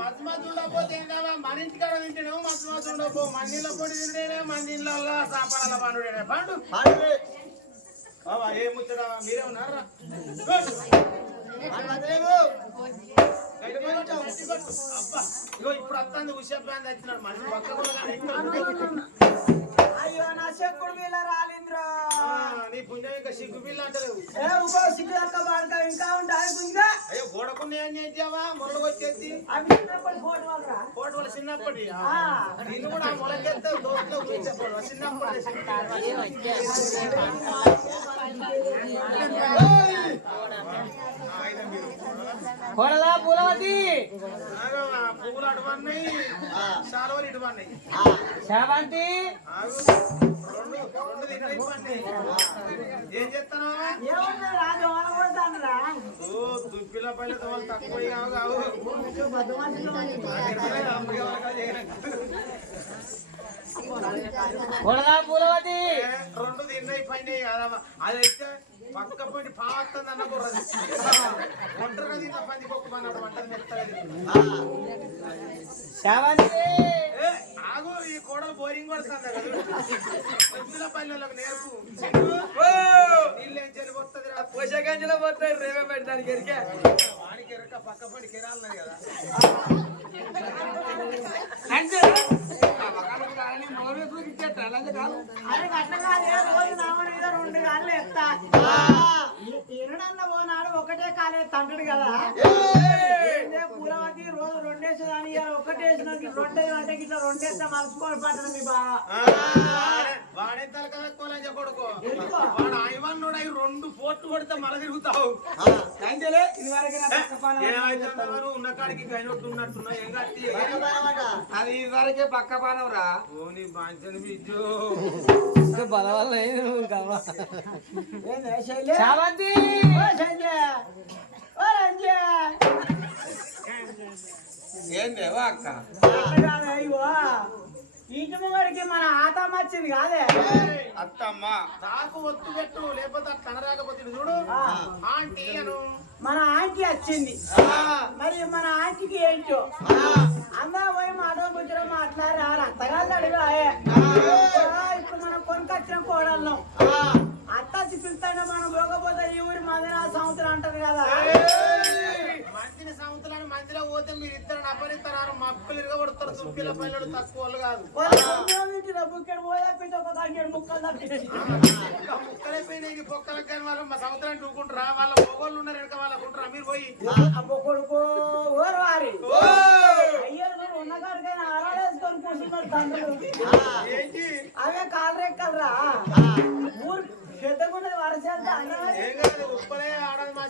మత్తు పొడి తింటేనే మన సాపాల పండుడే పండు ఏ ముచ్చట? మీరే ఉన్నారా? ఇప్పుడు వస్తుంది ఉషా బ్యాండ్ వచ్చినాడు మనిషి పక్క ఇంకా ఉంటాయి ఇంకా అయ్యో గోడకున్న ఏం చేద్దావా మొదలు వచ్చేసి. అవి చిన్నప్పటి ఫోటో వాళ్ళరా? కోట వాళ్ళ చిన్నప్పటి. ఆ. నిన్ను కూడా ఆ మొలకెత్తే దోస్తులో కూర్చోపోడు చిన్నప్పటి కొడలా పూలవతి. పువ్వులు అటువన్నాయి శాలువలు ఇటువన్నాయి. శావంతి ఆగు. రెండు రెండు పన్నాయి ఏం చేస్తాను ఏమన్నా రాజు? దుప్పిల పల్లె వాళ్ళు తక్కువ కావు పూలవతి? రెండు తిన్నాయి పైన కదమ్మా. అదైతే పక్క పోయి పాస్తుంది అన్న ఒంటరిగా తిన్న పంది పప్పు వంటది మెత్తగా ఏ, ఆగు ఈ కోడలు బోరింగ్ కొడుతుంది పల్లెలకు నేర్పు. నీళ్ళు పోషకంజలో పోతాయి రేవే పెట్టడానికి ఎరికే వాడికి ఎరక పక్క పడి కిరాలన్నది కదా. పోనాడు ఒకటే కాలే తండ్రుడు కదా. దాని ఇవాళ ఒకటే వేసినాక రెండే అంటే ఇట్లా రెండేస్తే మలుచుకోని పట్టడం మీ బాగా వాడే ఐవన్నుడు అయి రెండు పోట్లు కొడితే మల తిరుగుతావు. పని ఉన్న కాడికి గైనొట్టు ఉన్నట్టున్నా ఏం కట్టి అది ఇది వరకే పక్క పనవరా ఓ నీ బాంచని బిజ్జు. బలవల్ల ఏంది? అక్క. ఇంటి ముంగడికి మన ఆతం వచ్చింది కాదే? అత్తమ్మ. నాకు ఒత్తు పెట్టు లేకపోతే అట్లా అనరాకపోతే చూడు. ఆంటీ అను. మన ఆంటీ వచ్చింది. మరి మన ఆంటీకి ఏంటో? సంవత్సరాలు మంచిలో పోతే మీరు ఇద్దరు అపరిస్తారు మక్కులు ఇరగబడతారు. దుప్పిల పల్లెడు తక్కువ వాళ్ళు కాదు. ముక్కలు ముక్కలైపోయినాయి పొక్కలకు కానీ వాళ్ళు మా సంవత్సరానికి చూకుంటారా వాళ్ళ మొగోళ్ళు ఉన్నారు వెనక వాళ్ళకుంటారా మీరు పోయి.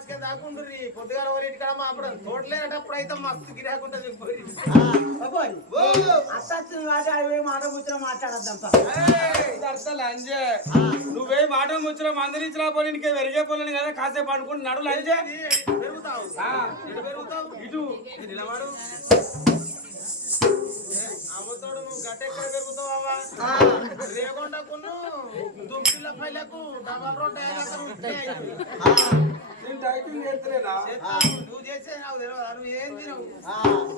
మాసికే దాకుండ్రి పొద్దుగాల ఎవరి ఇంటికాడ మా అప్పుడు తోటలేనప్పుడు అయితే మస్తు అవి మాట కూర్చొని మాట్లాడద్దాం లంజే నువ్వే మాట ముచ్చిన మందరించిన పోనీ నీకే వెరిగే పోలేను కదా కాసేపు అనుకుని నడు లంజే పెరుగుతావు. ఇటు. నిలబడు. అమ్మతోడు నువ్వు గట్టెక్కడ పెరుగుతావా రేగొండకును దుంపిల్ల పైలకు డబల్ రోడ్ టైటింగ్ చేస్తలేనా? నువ్వు చేసే నాకు తెలియదు నువ్వు ఏం తినవు?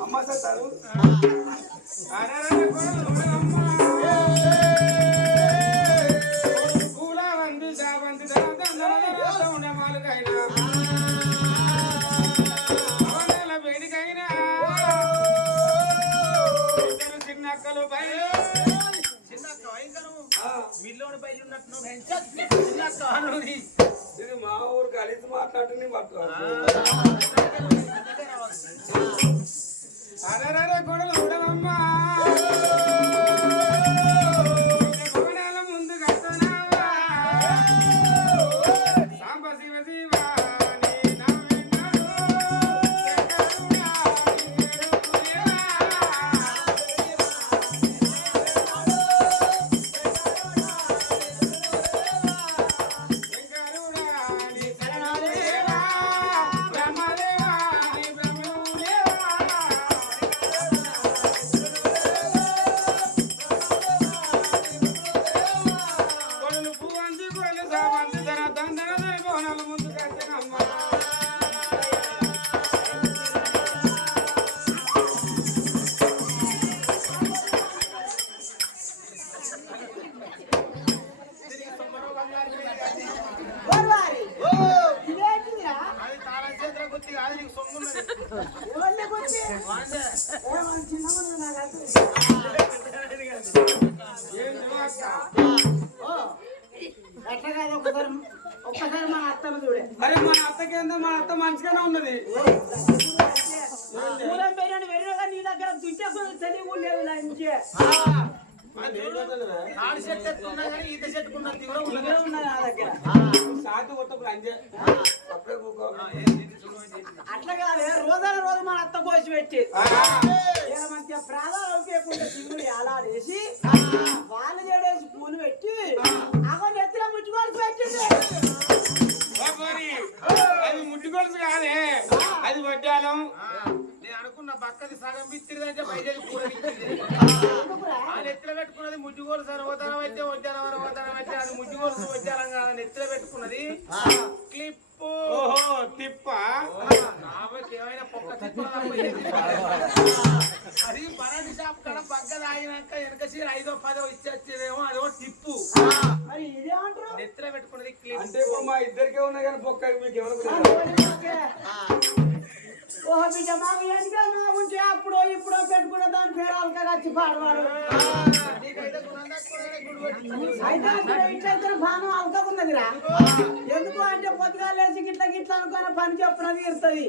అమ్మ అవనేల వేడికైనా. చిన్నక్కలు పైన చిన్నక్క వైంకను మిల్లోని పైలు ఉన్నట్టు చిన్నక్క అనుది ఇది మా ఊరు కలిసి మాట్లాడుతుంది పట్టు అరరర గొడవలు ఉండవమ్మా. కాదు నీకు సొమ్ము అట్లా కాదు ఒకసారి ఒక్కసారి మా అత్తను చూడే. అరే అత్తకేందో మా అత్త మంచిగానే ఉన్నది. దూరం ఈత చెట్టుకున్నది దగ్గర. అట్లా కాదే రోజాల రోజు మన అత్త కోసి పెట్టి ఆ. ఇలా మంచిగా ప్రాణాలు ఒకేకుండా శివుడు వాళ్ళు చేడేసి పూలు పెట్టి అగో నెత్తిలో ముచ్చుకోవాల్సి పెట్టింది కొలుసు కాదే. అది వడ్డాలం ఆ, నేను అనుకున్న బక్కది సగం బిత్తిరిదంటే బయట కూర నెత్తిలో పెట్టుకున్నది ముజ్జుగోలు సర్వతరం అయితే వడ్డాలం వరవతరం అయితే అది ముజ్జుగోలు వడ్డాలం కాదు నెత్తిలో పెట్టుకున్నది. క్లిప్పు. ఓహో తిప్ప? అది పరాటి షాప్ కాడ పక్క తాగినాక వెనక చీర ఐదో పదో ఇచ్చేదేమో అదో టిప్పు మరి ఇదేమంటారు నెత్తిలో పెట్టుకున్నది క్లిప్ అంటే ఇప్పుడు మా ఇద్దరికే ఉన్నాయి కానీ పొక్క మీకు ఎవరు ఓహో బిడ్డ మాకు ఎందుకే మా ఉంటే అప్పుడో ఇప్పుడో పెట్టుకున్న దాని పేరు అల్కగా వచ్చి పాడవాడు నీకైతే గుణం తక్కువ గుడి అయితే అక్కడ ఇట్లయితే బాణం అల్కకున్నదిరా ఎందుకు అంటే పొద్దుగా లేచి గిట్ల గిట్ల అనుకున్న పని చెప్పినది ఇస్తుంది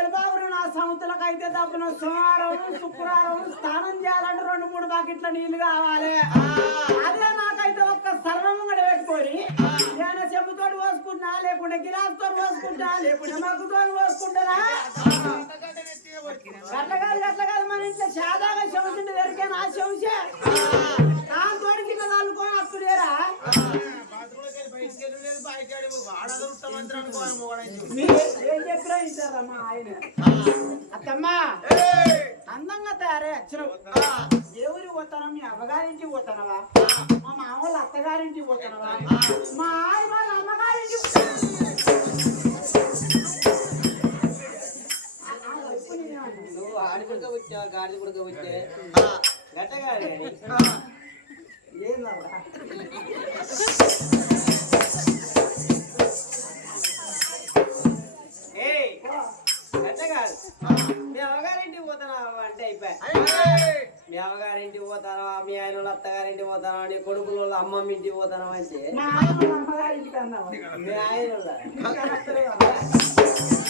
ఎందుకెళ్ళి నా సముద్రాలకు అయితే తప్పున సోమవారం శుక్రవారం స్నానం చేయాలంటే రెండు మూడు బాకెట్ల నీళ్ళు కావాలి. అదే నాకైతే ఒక్క సర్వం కూడా పెట్టుకొని నేను చెప్పుతోటి పోసుకుంటా లేకుంటే గిలాస్తో పోసుకుంటా లేకుంటే మగ్గుతో పోసుకుంటారా చెప్పినా ఇస్తారా మా ఆయన? అత్తమ్మా అందంగా తయారై వచ్చినావు ఎవరికి పోతానా? మీ అమ్మగారింటికి పోతానవా? మా మామ వాళ్ళ అత్తగారింటికి పోతానవా? మా ఆయన వాళ్ళ అమ్మగారింటికి నువ్వు ఆడి కొడుక వచ్చా గాడి కొడుక వచ్చే? గట్టగాడి ఏందవ్వా గట్టగాడు మీ అమ్మగారింటికి పోతానా? అంటే అయిపోయా. మీ అమ్మగారింటికి పోతానా? మీ ఆయన వాళ్ళ అత్తగారింటికి పోతానా? నీ కొడుకుల వాళ్ళ అమ్మమ్మ ఇంటికి పోతానా అంటే? మా ఆయన